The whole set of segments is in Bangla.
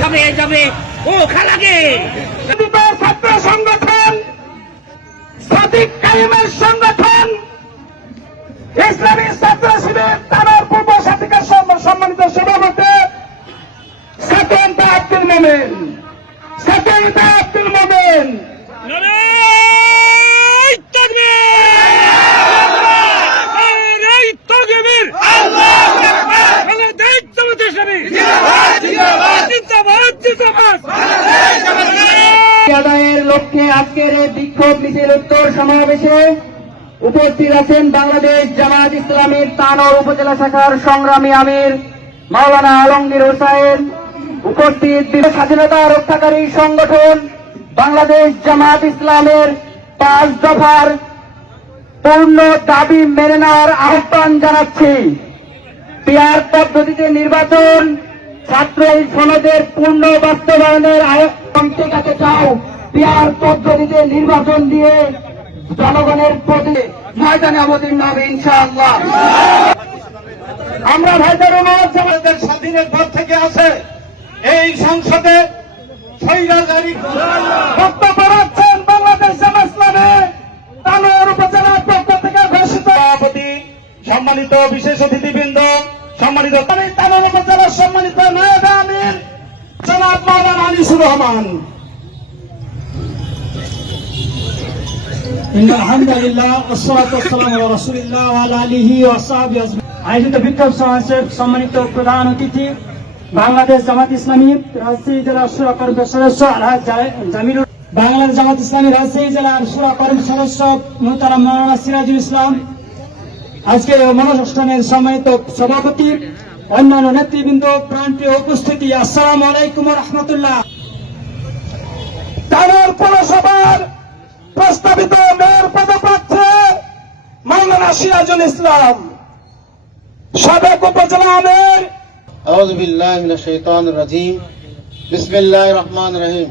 যাবে যাবে। ও খালাকে। ছাত্র সংগঠন সাদিক কাইমের সংগঠন ইসলামী ছাত্র শিবির তারার পূর্ব সাথিকার সম্মানিত সভাপতি সাতেন্তা আব্দুল মোমেন সাতেন্তা আব্দুল মোমেন লড়াই তাকবীর লড়াই তাকবীর বাংলাদেশ জামাত ইসলামী জিন্দাবাদ জিন্দাবাদ আদায়ের লক্ষ্যে আজকের এই বিক্ষোভ মিছিল উত্তর সমাবেশে উপস্থিত আছেন বাংলাদেশ জামাত ইসলামীর তানোর উপজেলা শাখার সংগ্রামী আমির মাওলানা আলমগীর হোসাইন, উপস্থিত স্বাধীনতা রক্ষাকারী সংগঠন বাংলাদেশ জামাত ইসলামের পাঁচ দফার পূর্ণ দাবি মেনে নেওয়ার আহ্বান জানাচ্ছি। পিয়ার পদ্ধতিতে নির্বাচন, ছাত্র এই সনদের পূর্ণ বাস্তবায়নের ঠেকাতে চাও। পিয়ার পদ্ধতিতে নির্বাচন দিয়ে জনগণের প্রতি ময়দানে অবতীর্ণ হবে ইনশাআল্লাহ। আমরা ভাইদের আমাদের স্বাধীনের পর থেকে আছে এই সংসদে স্বৈরাচারী বক্তব্য রাখছেন বাংলাদেশ ইসলামে তানোর উপজেলার পক্ষ থেকে ঘোষিত। সভাপতি সম্মানিত বিশেষ অতিথিবৃন্দ সম্মানিত তানোর উপজেলার সম্মানিত নায়ক আমির জনাব মাওলানা আনিসুর রহমান। إن الحمد لله والصلاة والسلام على رسول الله وعلى آله وصحبه أجمعين আয়োজিত বিক্ষোভ সমাবেশের সম্মানিত প্রধান অতিথি বাংলাদেশ জামাত ইসলামী রাজশাহী জেলার সুরা কর্মের সদস্য আলহাজ জা- জামিরুল বাংলাদেশ জামাত ইসলামী রাজশাহী জেলার সুরা কর্মের সদস্য মোহতারাম মৌলানা সিরাজুল ইসলাম আজকের এই মনোষ্ঠানের সম্মানিত সভাপতি অন্যান্য নেতৃবৃন্দ প্রান্তীয় উপস্থিতি আসসালামু আলাইকুম রহমতুল্লাহ তানোর পৌরসভার সিরাজুল ইসলাম সাবেক উপজেলা আমির أعوذ بالله من الشيطان الرجيم بسم الله الرحمن الرحيم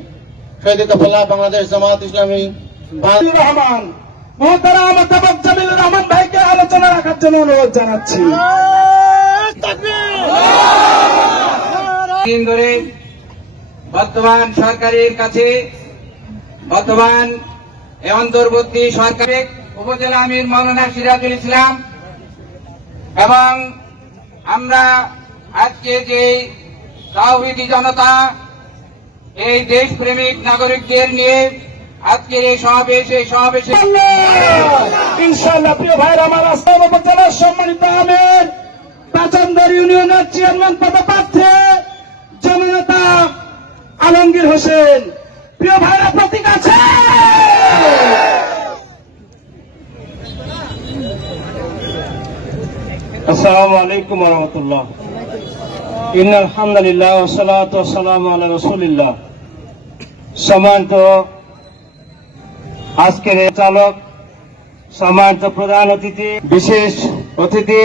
শহীদ কফলা বাংলাদেশ জামাত ইসলামী বাং- আব্দুর রহমান মোহতারাম অধ্যাপক জামিলুর রহমান ভাইকে আলোচনা রাখার জন্য অনুরোধ জানাচ্ছি দিন ধরে বর্তমান সরকারের কাছে বর্তমান এ অন্তর্বর্তী সরকারের উপজেলা আমির মৌলানা সিরাজুল ইসলাম। এবং আমরা আজকে যে তাওহিদি জনতা, এই দেশপ্রেমিক নাগরিকদের নিয়ে আজকের এই সমাবেশ, এই সমাবেশে প্রিয় ভাইয়ের, আমার আসাম উপজেলার সম্মানিত আমির পাচন্দর ইউনিয়নের চেয়ারম্যান পদপ্রার্থী, জননেতা আলমগীর হোসেন। প্রিয় ভাইরা প্রতীক আছে! আজকের চালক, সম্মানিত প্রধান অতিথি, বিশেষ অতিথি,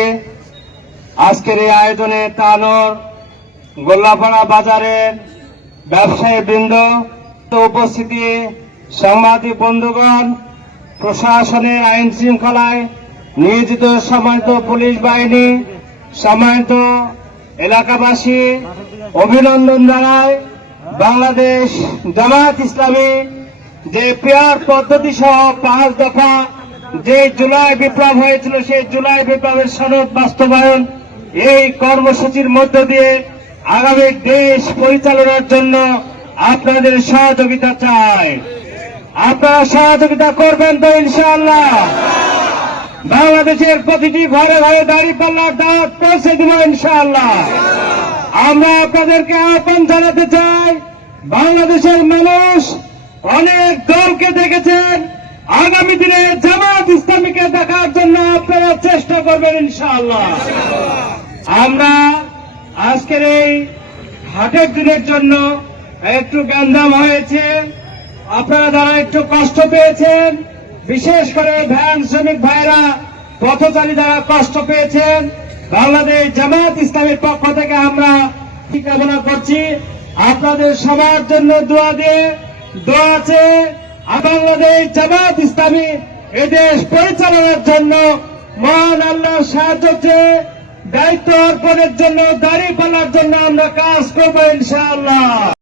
আজকের এই আয়োজনে তানোর গোল্লাপাড়া বাজারের ব্যবসায়ী বৃন্দ উপস্থিতি, সাংবাদিক বন্ধুগণ, প্রশাসনের আইন শৃঙ্খলায় নিয়োজিত সম্মানিত পুলিশ বাহিনী, সম্মানিত এলাকাবাসী, অভিনন্দন জানায় বাংলাদেশ জামাত ইসলামী যে পেয়ার পদ্ধতি সহ পাঁচ দফা যে জুলাই বিপ্লব হয়েছিল, সেই জুলাই বিপ্লবের সনদ বাস্তবায়ন এই কর্মসূচির মধ্য দিয়ে আগামী দেশ পরিচালনার জন্য আপনাদের সহযোগিতা চাই। আপনারা সহযোগিতা করবেন তো ইনশাআল্লাহ। বাংলাদেশের প্রতিটি ঘরে ঘরে দাঁড়িয়ে পাল্লার দাওয়াত পৌঁছে দিব ইনশাআল্লাহ। আমরা আপনাদেরকে আহ্বান জানাতে চাই, বাংলাদেশের মানুষ অনেক দলকে দেখেছেন, আগামী দিনে জামাত ইসলামীকে দেখার জন্য আপনারা চেষ্টা করবেন ইনশাআল্লাহ। আমরা আজকের এই হাটের দিনের জন্য একটু গ্যান্দাম হয়েছে, আপনারা যারা একটু কষ্ট পেয়েছেন বিশেষ করে ভ্যান শ্রমিক ভাইরা পথচারী যারা কষ্ট পেয়েছেন, বাংলাদেশ জামাত ইসলামের পক্ষ থেকে আমরা কামনা করছি। আপনাদের সবার জন্য দোয়া দিয়ে, দোয়া আছে বাংলাদেশ জামাত ইসলামী এদেশ পরিচালনার জন্য মহান আল্লাহ সাহায্য চেয়ে দায়িত্ব অর্পণের জন্য দাঁড়িয়ে পালার জন্য আমরা কাজ করব ইনশাআল্লাহ।